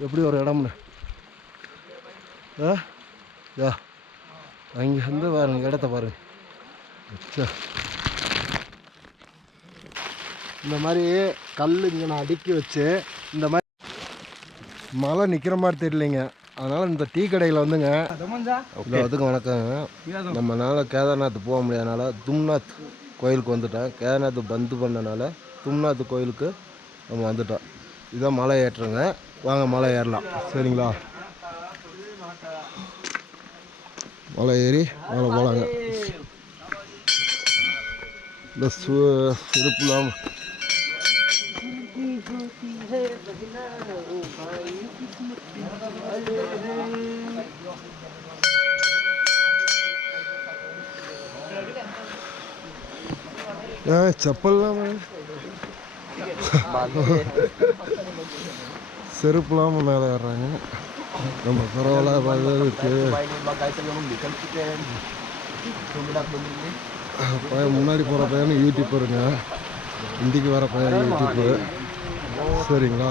எப்படி ஒரு இடம்னு? ஆ? யா. அங்கே வந்து பாருங்க இடத்த பாருங்க. அச்சா. இந்த மாதிரி கல் இங்கே நான் அடுக்கி வச்சு இந்த மாதிரி மழை நிற்கிற மாதிரி தெரியலைங்க. அதனால் இந்த டீ கடையில் வந்துங்க. அதுக்கு வணக்கங்க. நம்மனால கேதார்நாத் போக முடியாதனால தும்நாத் கோயிலுக்கு வந்துட்டேன். கேதார்நாத் பந்து பண்ணனால தும்நாத் கோயிலுக்கு நம்ம வந்துட்டோம். இதான் மலை ஏற்றுங்க. வாங்க மலை ஏறலாம். சரிங்களா? மலை ஏறி மேலே போகலாங்க இந்த சு இருப்புலாம் ஏ செப்பல்லாம் செருப்புலாம் மேலே ஏறுறாங்க. நம்ம பரவாயில்ல பதிலுக்கு பையன் முன்னாடி போகிற பையன் யூடியூப்பருங்க இந்திக்கு வர பையன் யூடியூப்பு. சரிங்களா?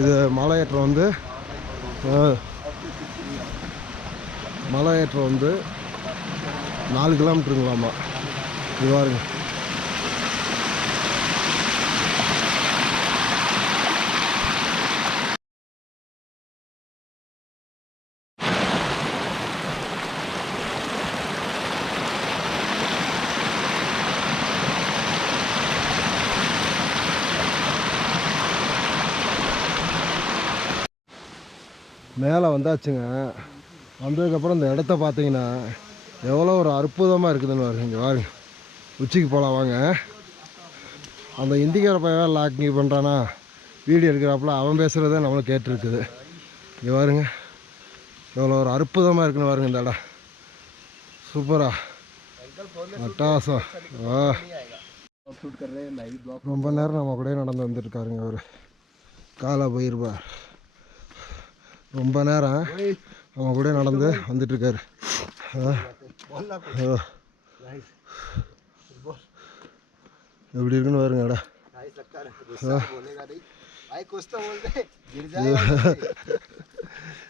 இது மலையேற்றம் வந்து மலையேற்றம் வந்து நாலு கிலோமீட்டருங்களாமா. இது பாருங்க. மேலே வந்தாச்சுங்க. வந்ததுக்கப்புறம் இந்த இடத்த பார்த்தீங்கன்னா எவ்வளோ ஒரு அற்புதமாக இருக்குதுன்னு பாருங்க இங்கே பாருங்க. உச்சிக்கு போகலாம் வாங்க. அந்த இந்திக்கார பையன் லாக்கிங் பண்ணுறானா வீடியோ எடுக்கிறாப்புல அவன் பேசுகிறத நம்மளும் கேட்டுருக்குது. இங்கே பாருங்க. எவ்வளோ ஒரு அற்புதமாக இருக்குன்னு பாருங்க இந்த இடம். சூப்பரா. அட்டாசம். வா. ரொம்ப நேரம் நம்ம கூட நடந்து வந்துருக்காருங்க அவர். காலை போயிருப்பார். ரொம்ப நேரம் அவங்க கூட நடந்து வந்துட்டு இருக்காரு எப்படி இருக்குன்னு பாருங்க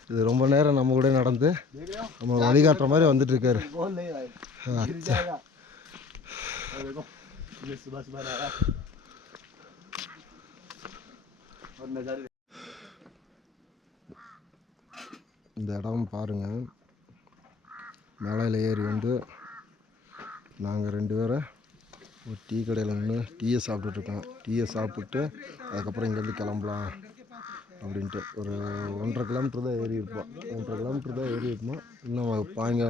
இது ரொம்ப நேரம் நம்ம கூட நடந்து நம்ம வழிகாட்டுற மாதிரி வந்துட்டு இருக்காரு அச்சா. இந்த இடம் பாருங்க. மலையில் ஏறி வந்து நாங்கள் ரெண்டு பேரும் ஒரு டீ கடையில் நின்று டீயை சாப்பிட்டுட்ருக்கோம் டீயை சாப்பிட்டு அதுக்கப்புறம் இங்கேருந்து கிளம்பலாம் அப்படின்ட்டு. ஒரு ஒன்றரை கிலோமீட்டர் தான் ஏறி இருப்போம். ஒன்றரை கிலோமீட்டர் தான் ஏறி இருப்போம். இன்னும் பாய்ங்க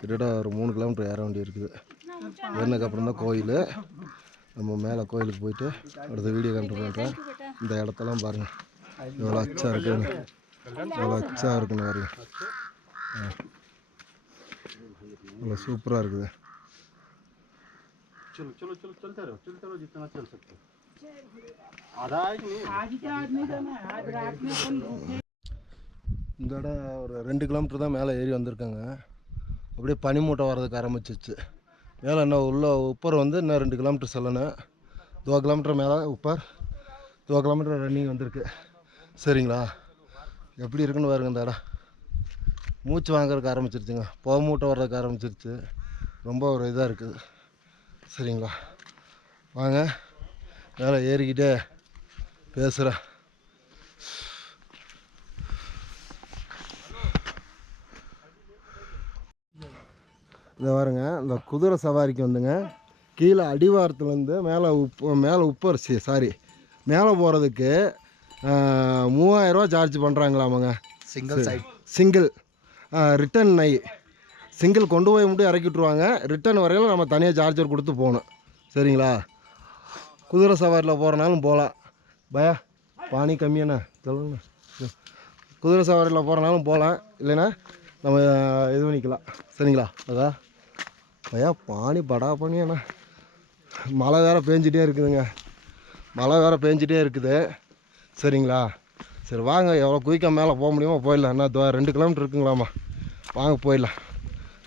கிட்டத்தட்ட ஒரு மூணு கிலோமீட்டர் ஏற வேண்டி இருக்குது. ஏறினதுக்கப்புறம் தான் கோயில். நம்ம மேலே கோயிலுக்கு போயிட்டு அடுத்த வீடியோ கண்ட்ரோல் பண்ணுறேன் இந்த இடத்தெல்லாம் பாருங்கள் எவ்வளோ அச்சா இருக்குன்னு. அச்சா இருக்குன்னு பாருங்க ஆ. எவ்வளோ சூப்பராக இருக்குது चलो चलो चलो चलते रहो चलते रहो जितना चल सकते हो आधा है कि नहीं आज का आज नहीं जाना है आज रात में अपन भूखे இந்த இடம் ஒரு ரெண்டு கிலோமீட்டர் தான் மேலே ஏறி வந்திருக்காங்க அப்படியே பனிமூட்டம் வர்றதுக்கு ஆரம்பிச்சிச்சு மேலே என்ன உள்ள உப்பர் வந்து இன்னும் ரெண்டு கிலோமீட்டர் செல்லணும் தோ கிலோமீட்டர் மேலே உப்பர் தோ கிலோமீட்டர் ரன்னிங் வந்திருக்கு சரிங்களா எப்படி இருக்குன்னு பாருங்க இந்த இடம். மூச்சு வாங்குறதுக்கு ஆரம்பிச்சிருச்சுங்க. புகை மூட்டை வர்றதுக்கு ஆரம்பிச்சிருச்சு. ரொம்ப ஒரு இதாக இருக்குது. சரிங்களா? வாங்க. மேலே ஏறிக்கிட்டே பேசுகிறேன் இந்த பாருங்க இந்த குதிரை சவாரிக்கு வந்துங்க. கீழே அடிவாரத்துலேருந்து மேலே உப்பு மேலே உப்பரிசி சாரி மேலே போகிறதுக்கு மூவாயிரரூவா சார்ஜ் பண்ணுறாங்களாமாங்க சிங்கிள் சைட் சிங்கிள் ரிட்டன் நை. சிங்கிள் கொண்டு போய் மட்டும் இறக்கி விட்ருவாங்க ரிட்டன் வரையிலும் நம்ம தனியாக சார்ஜர் கொடுத்து போகணும். சரிங்களா? குதிரை சவாரியில் போகிறனாலும் போகலாம். பயா பானி கம்மியாண்ணா சொல்லுங்கண்ணா குதிரை சவாரியில் போகிறனாலும் போகலாம். இல்லைன்னா நம்ம இது பண்ணிக்கலாம். சரிங்களா? அதா பயா பானி படா பண்ணியாண்ணா மழை வேறு பேஞ்சிட்டே இருக்குதுங்க. மழை வேறு பேஞ்சிட்டே இருக்குது. சரிங்களா? சரி வாங்க. எவ்வளோ குயிக்காக மேலே போக முடியுமோ போயிடலாம். என்ன ரெண்டு கிலோமீட்டர் இருக்குங்களாம்மா வாங்க போயிடலாம்.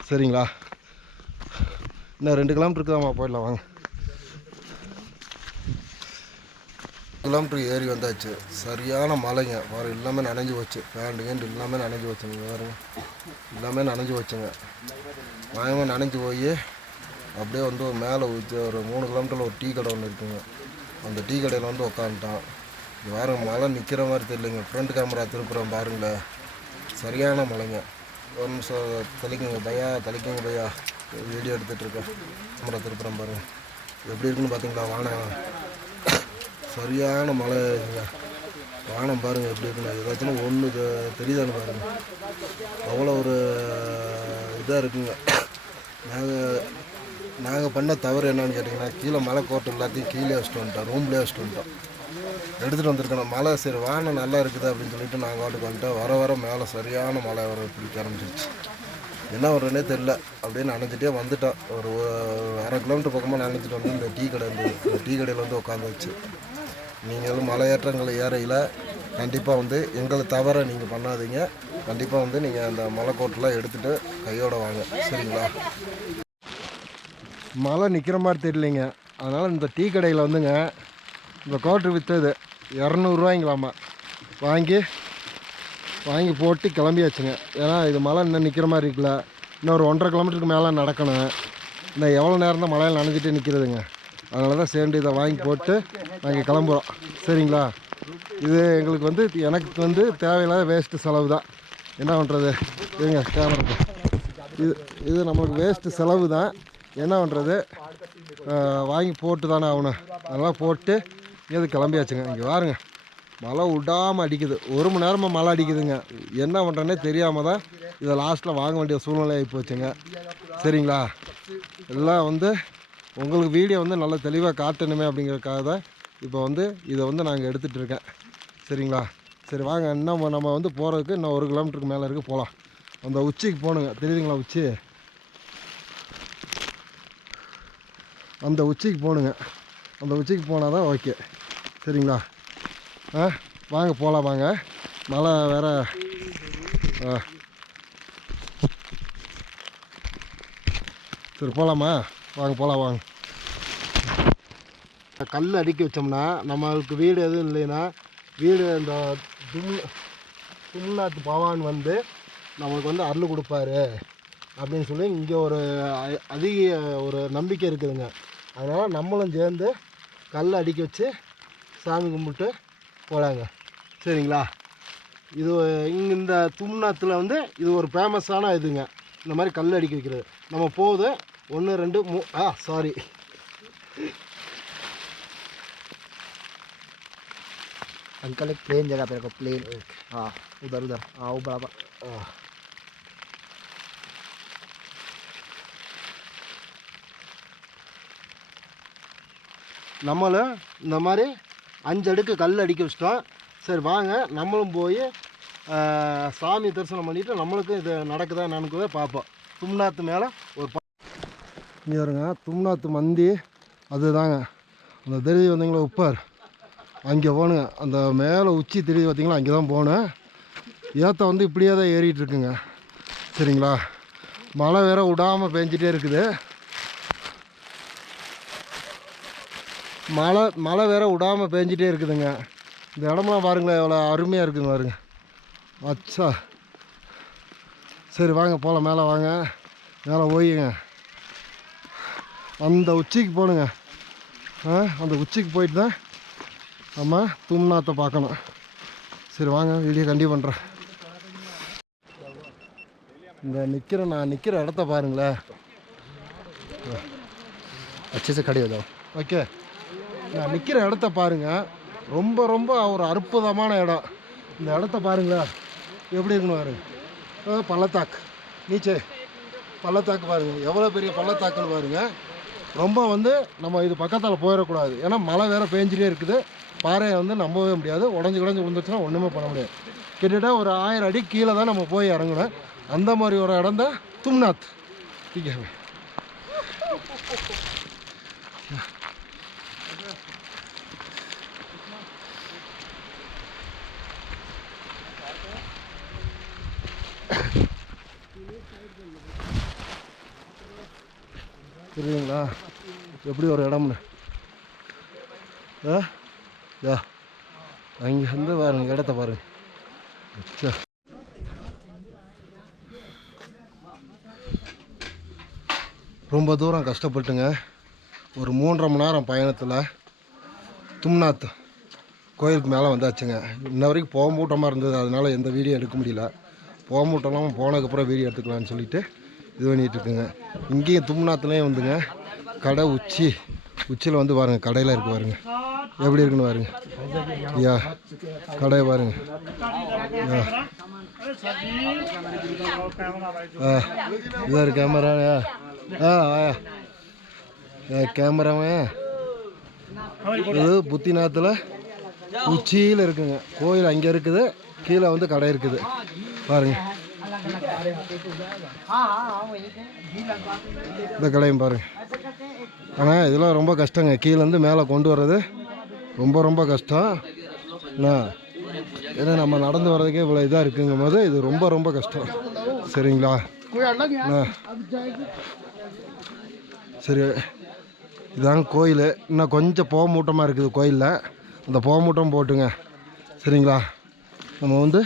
சரிங்களா? இன்னும் ரெண்டு கிலோமீட்டர் இருக்குதாம்மா? போயிடலாம் வாங்க. கிலோமீட்டர் ஏறி வந்தாச்சு. சரியான மழைங்க. வேறு எல்லாமே நனைஞ்சு போச்சு. பேண்டு கேண்டு எல்லாமே நனைஞ்சு போச்சுங்க பாருங்க. எல்லாமே நனைஞ்சு போச்சுங்க. வாங்க நனைஞ்சு போய் அப்படியே வந்து மேலே ஊற்றி ஒரு மூணு கிலோமீட்டரில் ஒரு டீ கடை ஒன்று இருக்குங்க. அந்த டீ கடையில் வந்து உக்காந்துட்டான். வேறு மழை நிற்கிற மாதிரி தெரியலங்க. ஃப்ரண்ட் கேமரா திருப்புறம் பாருங்களேன் சரியான மழைங்க ஒரு நிமிஷம் தெளிக்குங்க பையா தெளிக்குங்க பையா. வீடியோ எடுத்துகிட்ருக்கேன் கேமரா திருப்புறம் பாருங்கள் எப்படி இருக்குன்னு பார்த்தீங்களா வானம். சரியான மழைங்க வானம் பாருங்கள் எப்படி இருக்குன்னு. ஏதாச்சும் ஒன்று தெரியுதான்னு பாருங்கள் அவ்வளோ ஒரு இதாக இருக்குங்க. நாங்கள் நாங்கள் பண்ண தவறு என்னன்னு கேட்டிங்கன்னா கீழே மலை கோட்டை எல்லாத்தையும் கீழே வச்சுட்டு வந்துட்டோம். ரூம்லேயே வச்சுட்டு வந்துட்டோம். எடுத்துகிட்டு வந்திருக்கணும். மழை சரி வானம் நல்லா இருக்குது அப்படின்னு சொல்லிட்டு நாங்கள் வாட்டுக்கு வந்துட்டோம் வர வர மேலே சரியான மழை வர பிடிக்க ஆரம்பிச்சிருச்சு. என்ன வர்றேனே தெரில அப்படியே நனைஞ்சிட்டே வந்துட்டோம் ஒரு அரை கிலோமீட்டர் பக்கமாக நனைஞ்சிட்டு வந்து இந்த டீ கடை இருந்தது இந்த டீ கடையில் வந்து உட்காந்துச்சு நீங்களும் மலையேற்றங்களை ஏறையில் கண்டிப்பாக வந்து எங்களை தவிர நீங்கள் பண்ணாதீங்க. கண்டிப்பாக வந்து நீங்கள் அந்த மலைக்கோட்டெலாம் எடுத்துகிட்டு கையோட வாங்க. சரிங்களா? மழை நிற்கிற மாதிரி தெரியலைங்க. அதனால் இந்த டீ கடையில் வந்துங்க இந்த கோட்டு விற்றது இரநூறுவாய்ங்களாமா. வாங்கி வாங்கி போட்டு கிளம்பியாச்சுங்க. ஏன்னா இது மழை இன்னும் நிற்கிற மாதிரி இருக்குல்ல. இன்னும் ஒரு ஒன்றரை கிலோமீட்டருக்கு மேலே நடக்கணும். இன்னும் எவ்வளோ நேரம் தான் மழையில் நனைஞ்சிட்டே நிற்கிறதுங்க. அதனால தான் சேர்ந்து இதை வாங்கி போட்டு நாங்கள் கிளம்புறோம். சரிங்களா? இது எங்களுக்கு வந்து எனக்கு வந்து தேவையில்லாத வேஸ்ட்டு செலவு தான். என்ன பண்ணுறது இருங்க கேமரா இது இது நம்மளுக்கு வேஸ்ட்டு செலவு தான். என்ன பண்ணுறது வாங்கி போட்டு தானே ஆகணும். அதெல்லாம் போட்டு இது கிளம்பியாச்சுங்க? இங்கே பாருங்க மழை விடாமல் அடிக்குது. ஒரு மணி நேரமாக மழை அடிக்குதுங்க. என்ன பண்ணுறேன்னே தெரியாமல் தான் இதை லாஸ்ட்டில் வாங்க வேண்டிய சூழ்நிலை ஆகி போச்சுங்க. சரிங்களா? எல்லாம் வந்து உங்களுக்கு வீடியோ வந்து நல்லா தெளிவாக காட்டணுமே அப்படிங்கிறதுக்காக தான் இப்போ வந்து இதை வந்து நாங்கள் எடுத்துகிட்டு இருக்கேன். சரிங்களா? சரி வாங்க. இன்னும் நம்ம வந்து போகிறதுக்கு இன்னும் ஒரு கிலோமீட்டருக்கு மேலே இருக்குது போகலாம் அந்த உச்சிக்கு போகணுங்க தெரியுதுங்களா உச்சி? அந்த உச்சிக்கு போகணுங்க அந்த உச்சிக்கு போனால் தான் ஓகே சரிங்களா? ஆ வாங்க போகலாம் வாங்க. மழை வேற ஆ. சரி போகலாமா வாங்க போகலாம் வாங்க. கல் அடுக்கி வச்சோம்னா நம்மளுக்கு வீடு எதுவும் இல்லைன்னா வீடு இந்த தும் தும்நாத் பவான் வந்து நம்மளுக்கு வந்து அருள் கொடுப்பாரு அப்படின்னு சொல்லி இங்கே ஒரு அ- அதிக ஒரு நம்பிக்கை இருக்குதுங்க. அதனால் நம்மளும் சேர்ந்து கல் அடுக்கி வச்சு சாமி கும்பிட்டு போகலாங்க சரிங்களா இது இங்கே இந்த தும்நாத்தில் வந்து இது ஒரு ஃபேமஸான இதுங்க இந்த மாதிரி கல் அடுக்கி வைக்கிறது நம்ம போகுது ஒன்று ரெண்டு மூ ஆ சாரி अंकल एक प्लेन जगह पे रखो प्लेन हाँ उधर उधर हाँ वो बराबर ஆ நம்மளும் இந்த மாதிரி அஞ்சு அடுக்கு கல் அடிக்க வச்சிட்டோம். சரி வாங்க. நம்மளும் போய் சாமி தரிசனம் பண்ணிவிட்டு நம்மளுக்கும் இது நடக்குதா நடக்குதா பார்ப்போம். தும்நாத்து மேலே ஒரு இங்கே வருங்க தும்நாத்து மந்தி. அதுதாங்க. அந்த தெரிவி வந்தீங்களா உப்பார்? அங்கே போகணுங்க. அந்த மேலே உச்சி தெரிவி பார்த்தீங்களா அங்கே தான் போகணும். ஏற்ற வந்து இப்படியே தான் ஏறிட்டு இருக்குங்க. சரிங்களா? மழை வேற விடாமல் பெஞ்சிட்டே இருக்குது. மழை மழை வேற விடாமல் பேஞ்சிட்டே இருக்குதுங்க. இந்த இடமெலாம் பாருங்களேன் எவ்வளோ அருமையாக இருக்குது பாருங்க. அச்சா. சரி வாங்க போகலாம் மேலே வாங்க. மேலே ஓய்யுங்க. அந்த உச்சிக்கு போகணுங்க ஆ அந்த உச்சிக்கு போயிட்டு தான் நம்ம தும்நாத்தை பார்க்கணும். சரி வாங்க வீடியோ கண்டிப்பாக பண்ணுறேன் இந்த நிற்கிற நான் நிற்கிற இடத்த பாருங்களேன். அச்சு கிடையாது ஓகே. நான் நிற்கிற இடத்த பாருங்க. ரொம்ப ரொம்ப ஒரு அற்புதமான இடம். இந்த இடத்த பாருங்களேன் எப்படி இருக்குன்னு பாருங்க. பள்ளத்தாக்கு. நீச்சே பள்ளத்தாக்கு பாருங்கள் எவ்வளோ பெரிய பள்ளத்தாக்குன்னு பாருங்கள் ரொம்ப வந்து நம்ம இது பக்கத்தில் போயிடக்கூடாது. ஏன்னா மழை வேறு பேஞ்சிட்டே இருக்குது. பாறையை வந்து நம்பவே முடியாது. உடஞ்சி உடஞ்சி விழுந்துச்சுன்னா ஒன்றுமே பண்ண முடியாது. கிட்டத்தட்ட ஒரு ஆயிரம் அடி கீழே தான் நம்ம போய் இறங்கணும். அந்த மாதிரி ஒரு இடம் தான் தும்நாத். ठीक है எப்படி ஒரு இடம்னு? ஆ? யா. அங்கே வந்து பாருங்க இடத்த பாருங்க. அச்சா ரொம்ப தூரம் கஷ்டப்பட்டுங்க. ஒரு மூன்றரை மணி நேரம் பயணத்தில் தும்நாத் கோயிலுக்கு மேலே வந்தாச்சுங்க. இன்ன வரைக்கும் போக மூட்டமாக இருந்தது. அதனால எந்த வீடியோ எடுக்க முடியல. போக மூட்டம்லாம் போனதுக்கப்புறம் வீடியோ எடுத்துக்கலாம்னு சொல்லிட்டு இது பண்ணிகிட்டு இருக்குங்க. இங்கேயும் தும்நாத்துலேயும் வந்துங்க. கடை உச்சி. உச்சியில் வந்து பாருங்கள் கடையில் இருக்கு பாருங்கள் எப்படி இருக்குன்னு பாருங்க. ஐயா கடையை பாருங்க. இதாக ஆ இதாரு ஆ ஆயா கேமராவன் இது புத்திநாத்தில் உச்சியில் இருக்குங்க. கோயில் அங்கே இருக்குது. கீழே வந்து கடை இருக்குது. பாருங்க. இந்த கடையும் பாருங்க. ஆனால் இதெல்லாம் ரொம்ப கஷ்டங்க. கீழேருந்து மேலே கொண்டு வர்றது ரொம்ப ரொம்ப கஷ்டம். என்ன ஏன்னா நம்ம நடந்து வர்றதுக்கே இவ்வளோ இதாக இருக்குங்கும் போது இது ரொம்ப ரொம்ப கஷ்டம். சரிங்களா? சரி இதாங்க கோயில். இன்னும் கொஞ்சம் போக மூட்டமாக இருக்குது கோயிலில். அந்த போக மூட்டம் போட்டுங்க. சரிங்களா? நம்ம வந்து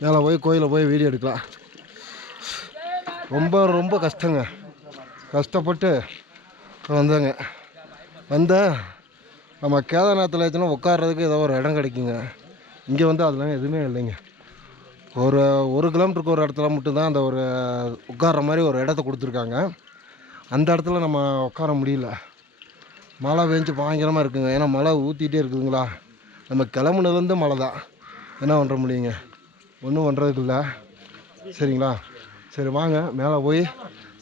மேலே போய் கோயிலில் போய் வீடியோ எடுக்கலாம். ரொம்ப ரொம்ப கஷ்டங்க. கஷ்டப்பட்டு வந்தேங்க. வந்த நம்ம கேதார்நாத்தில் ஆச்சுன்னா உட்காடுறதுக்கு ஏதோ ஒரு இடம் கிடைக்குங்க. இங்கே வந்து அதெல்லாம் எதுவுமே இல்லைங்க. ஒரு ஒரு கிலோமீட்டருக்கு ஒரு இடத்துல மட்டும்தான் அந்த ஒரு உட்கார்ற மாதிரி ஒரு இடத்த கொடுத்துருக்காங்க. அந்த இடத்துல நம்ம உட்கார முடியல. மழை பெஞ்சு பயங்கரமாக இருக்குங்க. ஏன்னா மழை ஊற்றிட்டே இருக்குதுங்களா? நம்ம கிளம்புனதுலேருந்து மழை தான் என்ன பண்ணுற முடியுங்க? ஒன்றும் பண்ணுறதுக்கு இல்லை சரிங்களா? சரி வாங்க. மேலே போய்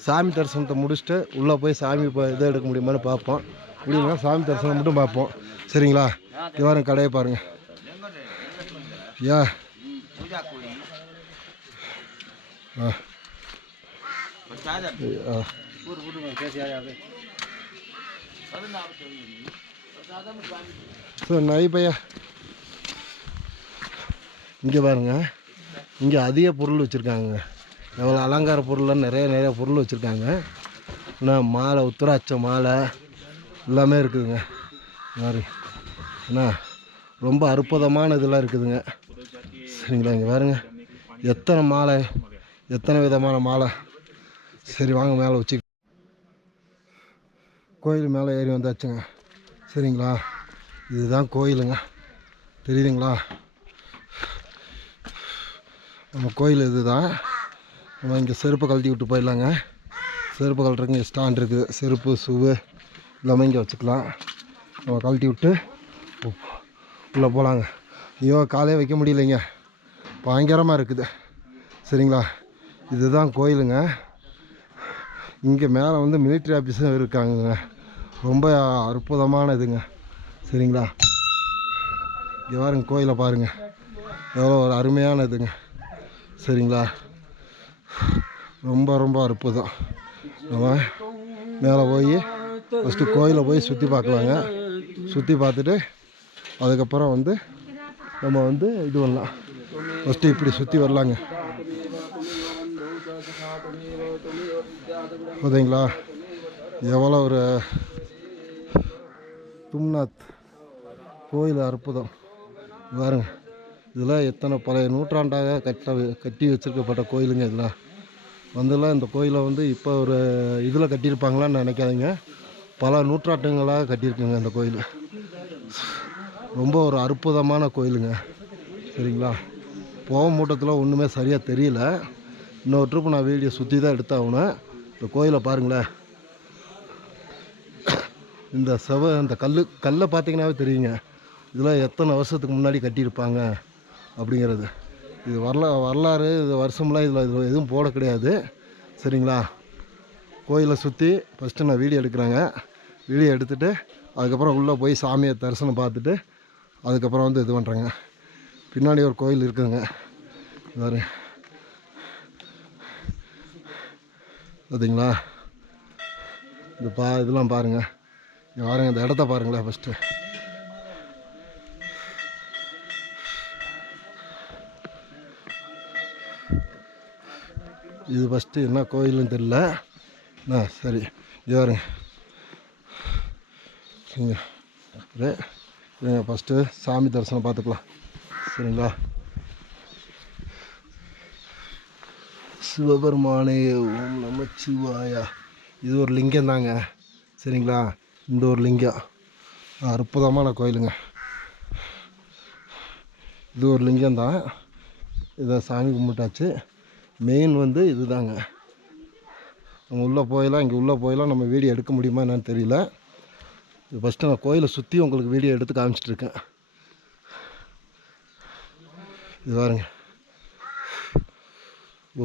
சாமி தரிசனத்தை முடிச்சுட்டு உள்ளே போய் சாமி இப்போ இதை எடுக்க முடியுமான்னு பார்ப்போம். முடியுமா சாமி தரிசனம் மட்டும் பார்ப்போம். சரிங்களா? இவரும் கடையை பாருங்கள் ஐயா ஆ. சார் நாய் பையா. இங்கே பாருங்க. இங்கே அதிக பொருள் வச்சுருக்காங்க. எவ்வளோ அலங்கார பொருள்லாம் நிறைய நிறைய பொருள் வச்சுருக்காங்க. என்ன மாலை உத்தராட்ச மாலை எல்லாமே இருக்குதுங்க. மாதிரி என்ன ரொம்ப அற்புதமான இதெல்லாம் இருக்குதுங்க. சரிங்களா இங்கே பாருங்க. எத்தனை மாலை எத்தனை விதமான மாலை. சரி வாங்க மேலே வச்சு. கோயில் மேலே ஏறி வந்தாச்சுங்க. சரிங்களா? இதுதான் கோயிலுங்க. தெரியுதுங்களா? நம்ம கோயில் இதுதான். நம்ம இங்கே செருப்பை கழட்டி விட்டு போயிடலாங்க. செருப்பு கழட்டுறதுக்கு இங்கே ஸ்டாண்ட் இருக்குது. செருப்பு ஷூவு எல்லாமே இங்கே வச்சுக்கலாம். நம்ம கழட்டி விட்டு உள்ளே போகலாங்க ஐயோ காலே வைக்க முடியலைங்க. பயங்கரமாக இருக்குது. சரிங்களா? இதுதான் கோயிலுங்க. இங்கே மேலே வந்து மிலிட்ரி ஆஃபீஸும் இருக்காங்கங்க. ரொம்ப அற்புதமான இதுங்க. சரிங்களா? இங்கே பாருங்க கோயிலை பாருங்கள் எவ்வளோ ஒரு அருமையான இதுங்க. சரிங்களா? ரொம்ப ரொம்ப அற்புதம். நம்ம மேலே போய் ஃபஸ்ட்டு கோயிலை போய் சுற்றி பார்க்கலாங்க. சுற்றி பார்த்துட்டு அதுக்கப்புறம் வந்து நம்ம வந்து இது பண்ணலாம். ஃபஸ்ட்டு இப்படி சுற்றி வரலாங்க. பார்த்தீங்களா எவ்வளோ ஒரு தும்நாத். கோயில் அற்புதம். பாருங்கள் இதெல்லாம் எத்தனை பழைய நூற்றாண்டாக கட்ட கட்டி வச்சிருக்கப்பட்ட கோயிலுங்க இதெல்லாம் வந்துலாம் இந்த கோயிலை வந்து இப்போ ஒரு இதில் கட்டியிருப்பாங்களான்னு நினைக்காதீங்க. பல நூற்றாண்டுங்களாக கட்டியிருக்குங்க இந்த கோயில். ரொம்ப ஒரு அற்புதமான கோயிலுங்க. சரிங்களா? போக மூட்டத்தில் ஒன்றுமே சரியாக தெரியல. இன்னொரு ட்ரிப்பு நான் வீடியோ சுற்றி தான் எடுத்தாகணும். இந்த கோயிலை பாருங்களேன். இந்த செவ இந்த கல் கல்லை பார்த்தீங்கன்னாவே தெரியுங்க. இதெல்லாம் எத்தனை வருஷத்துக்கு முன்னாடி கட்டியிருப்பாங்க. அப்படிங்கிறது. இது வரலா வரலாறு இது வருஷம்லாம் இதில் இதில் எதுவும் போட கிடையாது. சரிங்களா? கோயிலை சுற்றி ஃபஸ்ட்டு நான் வீடியோ எடுக்கிறாங்க. வீடியோ எடுத்துகிட்டு அதுக்கப்புறம் உள்ளே போய் சாமியை தரிசனம் பார்த்துட்டு அதுக்கப்புறம் வந்து இது பண்ணுறேங்க பின்னாடி ஒரு கோயில் இருக்குதுங்க. பாரு பார்த்தீங்களா இந்த பா இதெல்லாம் பாருங்கள் பாருங்கள் இந்த இடத்த பாருங்களேன் ஃபஸ்ட்டு இது ஃபஸ்ட்டு என்ன கோயில்னு தெரில ஆ சரி. இது பாருங்க. இங்கே. ஃபஸ்ட்டு சாமி தரிசனம் பார்த்துக்கலாம். சரிங்களா? சிவபெருமானே ஓம் நமச்சிவாயா இது ஒரு லிங்கம் தாங்க. சரிங்களா? இந்த ஒரு லிங்கம். அற்புதமான கோயிலுங்க. இது ஒரு லிங்கம் தான். இதை சாமி கும்பிட்டாச்சு. மெயின் வந்து இதுதாங்க. நம்ம உள்ளே போயெல்லாம் இங்கே உள்ளே போயெல்லாம் நம்ம வீடியோ எடுக்க முடியுமா என்னன்னு தெரியல. இது ஃபஸ்ட்டு நான் கோயிலை சுற்றி உங்களுக்கு வீடியோ எடுத்து காமிச்சிட்டு இருக்கேன் இது பாருங்க.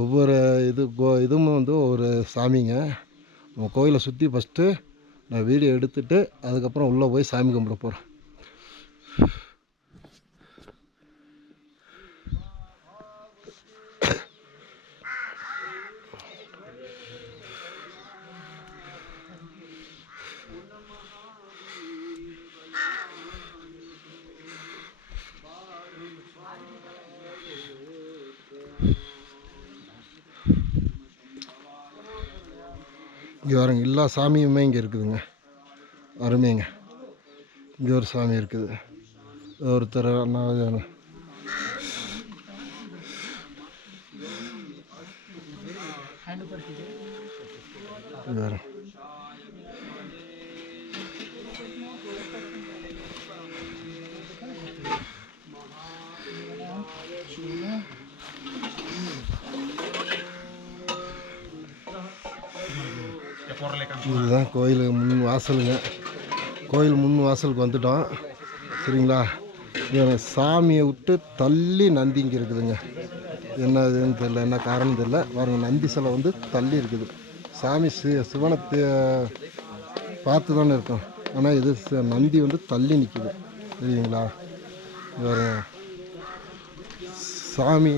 ஒவ்வொரு இது கோ இதுவும் வந்து ஒரு சாமிங்க. நம்ம கோயிலை சுற்றி ஃபஸ்ட்டு நான் வீடியோ எடுத்துட்டு அதுக்கப்புறம் உள்ளே போய் சாமி கும்பிட போகிறேன் இங்கே பாருங்க எல்லா சாமியுமே இங்கே இருக்குதுங்க. அருமைங்க. இங்கே ஒரு சாமி இருக்குது. ஒருத்தர் அண்ணா இது- இதுதான் கோயில் முன் வாசலுங்க. கோயில் முன் வாசலுக்கு வந்துட்டோம். சரிங்களா? சாமியை விட்டு தள்ளி நந்தி இங்கே இருக்குதுங்க. என்ன இதுன்னு தெரியல என்ன காரணம் தெரியல. பாருங்க நந்தி சிலை வந்து தள்ளி இருக்குது. சாமி சி சிவனை பார்த்து தானே இருக்கும். ஆனால் இது நந்தி வந்து தள்ளி நிற்குது சரிங்களா? வேறு சாமி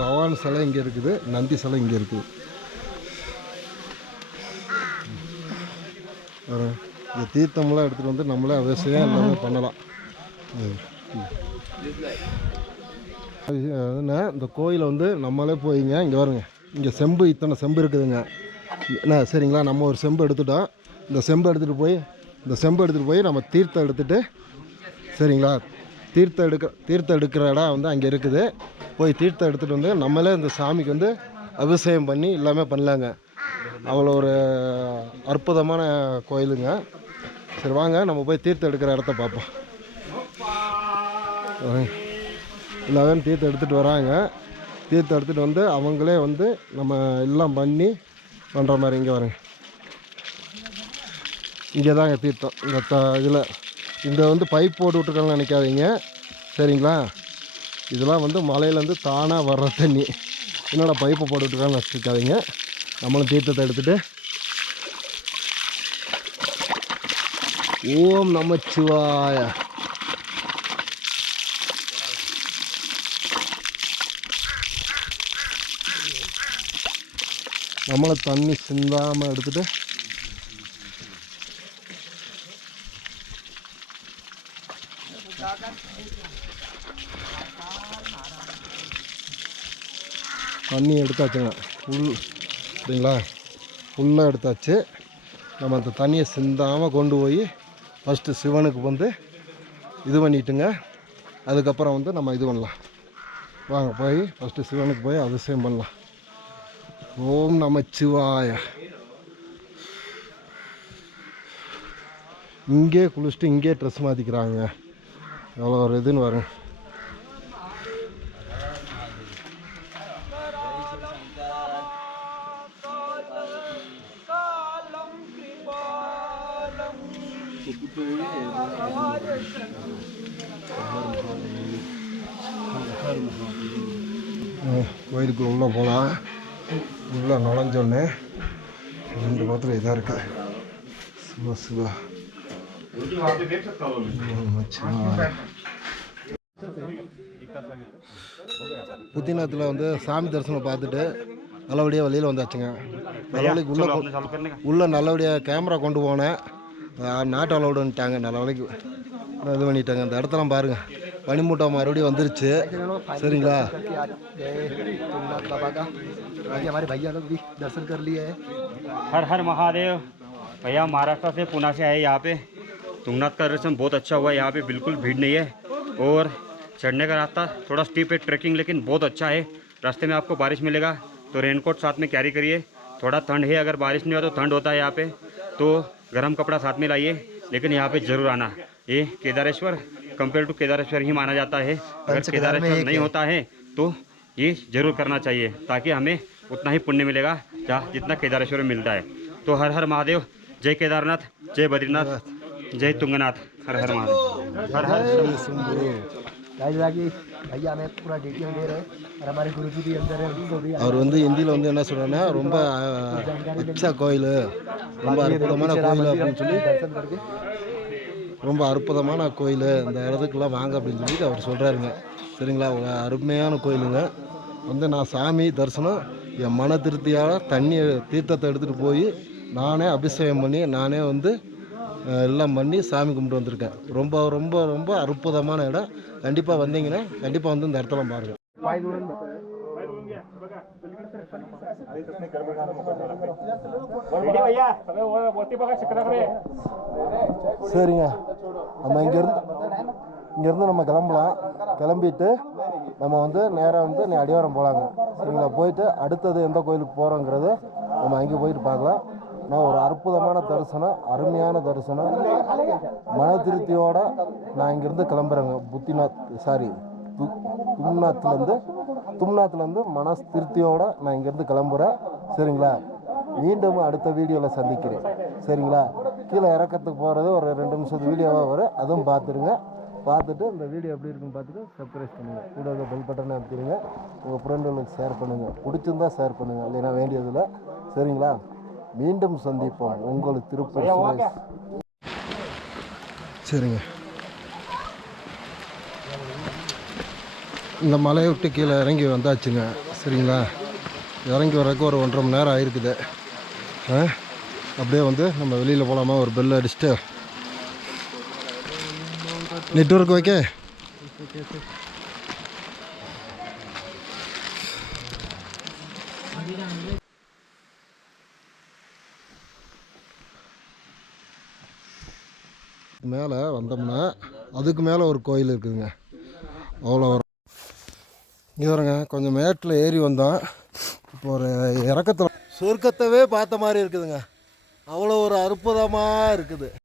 பவான் சிலை இங்கே இருக்குது நந்தி சிலை இங்கே இருக்குது. இந்த தீர்த்தம்லாம் எடுத்துகிட்டு வந்து நம்மளே அவசியம் எல்லாமே பண்ணலாம். ம், ம். அது என்ன? இந்த கோயிலை வந்து நம்மளே போயிங்க இங்கே வருங்க. இங்கே செம்பு இத்தனை செம்பு இருக்குதுங்க. என்ன சரிங்களா? நம்ம ஒரு செம்பு எடுத்துட்டோம் இந்த செம்பு எடுத்துகிட்டு போய் இந்த செம்பு எடுத்துகிட்டு போய் நம்ம தீர்த்தம் எடுத்துகிட்டு சரிங்களா? தீர்த்தம் எடுக்க தீர்த்தம் எடுக்கிற இடம் வந்து அங்கே இருக்குது. போய் தீர்த்தம் எடுத்துகிட்டு வந்து நம்மளே இந்த சாமிக்கு வந்து அபிஷேகம் பண்ணி எல்லாமே பண்ணலாங்க. அவ்வளோ ஒரு அற்புதமான கோயிலுங்க. சரி வாங்க நம்ம போய் தீர்த்தம் எடுக்கிற இடத்த பார்ப்போம். வரேங்க. எல்லாரும் தீர்த்தம் எடுத்துகிட்டு வராங்க. தீர்த்தம் எடுத்துகிட்டு வந்து அவங்களே வந்து நம்ம எல்லாம் பண்ணி பண்ணுற மாதிரி இங்கே வரேங்க. இங்கே தாங்க தீர்த்தம். இந்த த இதில் இந்த வந்து பைப் போட்டு விட்ருக்காங்கன்னு நினைக்காதீங்க. சரிங்களா? இதெல்லாம் வந்து மலையிலேருந்து தானாக வர்ற தண்ணி. என்னடா பைப்பை போட்டு விட்ருக்காங்கன்னு வச்சுருக்காதீங்க நம்மளும் தீர்த்தத்தை எடுத்துகிட்டு ஓம் நமச்சிவாய. நம்மளை தண்ணி சிந்தாமல் எடுத்துட்டு தண்ணி எடுத்தாச்சுங்க. ஃபுல் சரிங்களா ஃபுல்லாக எடுத்தாச்சு. நம்ம அந்த தண்ணியை சிந்தாமல் கொண்டு போய் ஃபஸ்ட்டு சிவனுக்கு வந்து இது பண்ணிட்டுங்க. அதுக்கப்புறம் வந்து நம்ம இது பண்ணலாம். வாங்க போய் ஃபஸ்ட்டு சிவனுக்கு போய் அதிசயம் பண்ணலாம். ஓம் நமச்சிவாய இங்கே குளிச்சுட்டு இங்கே ட்ரெஸ் மாற்றிக்கிறாங்க எவ்வளோ ஒரு இதுன்னு வருங்க அஹ் கோயிலுக்கு உள்ளே போகலாம். உள்ளே நுழைஞ்சோடனே ரெண்டு பக்கத்தில் இதாக இருக்கு. சிவா சிவா. புத்திநாத்தில் வந்து சாமி தரிசனம் பார்த்துட்டு நல்லபடியாக வெளியில் வந்தாச்சுங்க. நல்லபடிக்கு உள்ளே உள்ளே நல்லபடியாக கேமரா கொண்டு போனேன். நாட்டு அலௌடுன்ட்டாங்க நல்ல வேலைக்கு இது பண்ணிட்டாங்க அந்த இடத்தெல்லாம் பாருங்கள் பனிமூட்டம் மறுபடியும் வந்துருச்சு சரிங்களா करके आज गए तुंगनाथ बाबा का बाकी हमारे भैया लोग भी दर्शन कर लिए हैं हर हर महादेव भैया महाराष्ट्र से पुणे से आए यहाँ पे तुंगनाथ का दर्शन बहुत अच्छा हुआ है यहाँ पे बिल्कुल भीड़ नहीं है और चढ़ने का रास्ता थोड़ा स्टीप है ट्रैकिंग लेकिन बहुत अच्छा है रास्ते में आपको बारिश मिलेगा तो रेनकोट साथ में कैरी करिए थोड़ा ठंड है अगर बारिश नहीं हो तो ठंड होता है यहाँ पे तो गर्म कपड़ा साथ में लाइए लेकिन यहाँ पे ज़रूर आना। ये केदारेश्वर कंपेयर टू केदारेश्वर ही माना जाता है। अगर केदारेश्वर नहीं है। होता है तो ये ज़रूर करना चाहिए ताकि हमें उतना ही पुण्य मिलेगा जहाँ जितना केदारेश्वर में मिलता है। तो हर हर महादेव जय केदारनाथ जय बद्रीनाथ जय तुंगनाथ हर हर महादेव। हर हर गाइस बाकी भैया हमें पूरा डिटेल दे रहे हैं और हमारे गुरु जी भी अंदर है उनको भी அவர் வந்து ஹிந்தியில் வந்து என்ன சொல்கிறாருன்னா ரொம்ப அச்சா கோயில் ரொம்ப அற்புதமான கோயில் அப்படின்னு சொல்லி दर्शन करके ரொம்ப அற்புதமான கோயில் இந்த இடத்துக்குலாம் வாங்க அப்படின்னு சொல்லிட்டு அவர் சொல்கிறாருங்க சரிங்களா ஒரு அருமையான கோயிலுங்க வந்து நான் சாமி தரிசனம் என் மன திருப்தியால் தண்ணி தீர்த்தத்தை எடுத்துகிட்டு போய் நானே அபிஷேகம் பண்ணி நானே வந்து அஹ், எல்லாம் பண்ணி சாமி கும்பிட்டு வந்திருக்கேன். ரொம்ப ரொம்ப ரொம்ப அற்புதமான இடம். கண்டிப்பாக வந்தீங்கன்னா கண்டிப்பாக வந்து இந்த இடத்துல பாருங்கள் சரிங்க. நம்ம இங்கேருந்து இங்கேருந்து நம்ம கிளம்பலாம். கிளம்பிட்டு நம்ம வந்து நேராக வந்து நீ அடிவாரம் போகலாங்க சரிங்களா போயிட்டு அடுத்தது எந்த கோயிலுக்கு போகிறோங்கிறது நம்ம அங்கே போயிட்டு பார்க்கலாம். நான் ஒரு அற்புதமான தரிசனம் அருமையான தரிசனம். மன திருப்தியோட நான் இங்கேருந்து கிளம்புறேங்க. புத்திநாத் சாரி து தும்நாத்துலேருந்து தும்நாத்லேருந்து மன திருப்தியோட நான் இங்கேருந்து கிளம்புறேன். சரிங்களா? மீண்டும் அடுத்த வீடியோவில் சந்திக்கிறேன். சரிங்களா? கீழே இறக்கத்துக்கு போகிறது ஒரு ரெண்டு நிமிஷத்து வீடியோவாக வரும். அதுவும் பார்த்துருங்க. பார்த்துட்டு இந்த வீடியோ எப்படி இருக்குன்னு பார்த்துட்டு சப்ஸ்கிரைப் பண்ணுங்கள் கூட இருக்க பெல் பட்டனை அமுத்திடுங்க. உங்கள் ஃப்ரெண்டுகளுக்கு ஷேர் பண்ணுங்கள் பிடிச்சிருந்தா ஷேர் பண்ணுங்கள் இல்லைன்னா வேண்டியதில்லை. சரிங்களா? மீண்டும் சந்திப்போம். உங்கள் திருப்பூர் சுரேஷ். சரிங்க. இந்த மலையை விட்டு கீழே இறங்கி வந்தாச்சுங்க. சரிங்களா? இறங்கி வரக்கு ஒரு ஒன்றரை மணி நேரம் ஆயிருக்குது. ஆ? அப்படியே வந்து நம்ம வெளியில் போகலாமா ஒரு பெல் அடிச்சுட்டு. நெட்ஒர்க் ஓகே மேலே வந்தோம்னா அதுக்கு மேலே ஒரு கோயில் இருக்குதுங்க அவ்வளோ வரும். இங்கே வருங்க கொஞ்சம் மேட்டில் ஏறி வந்தோம் இப்போ ஒரு இறக்கத்தில் சொர்க்கத்தவே பார்த்த மாதிரி இருக்குதுங்க. அவ்வளோ ஒரு அற்புதமாக இருக்குது.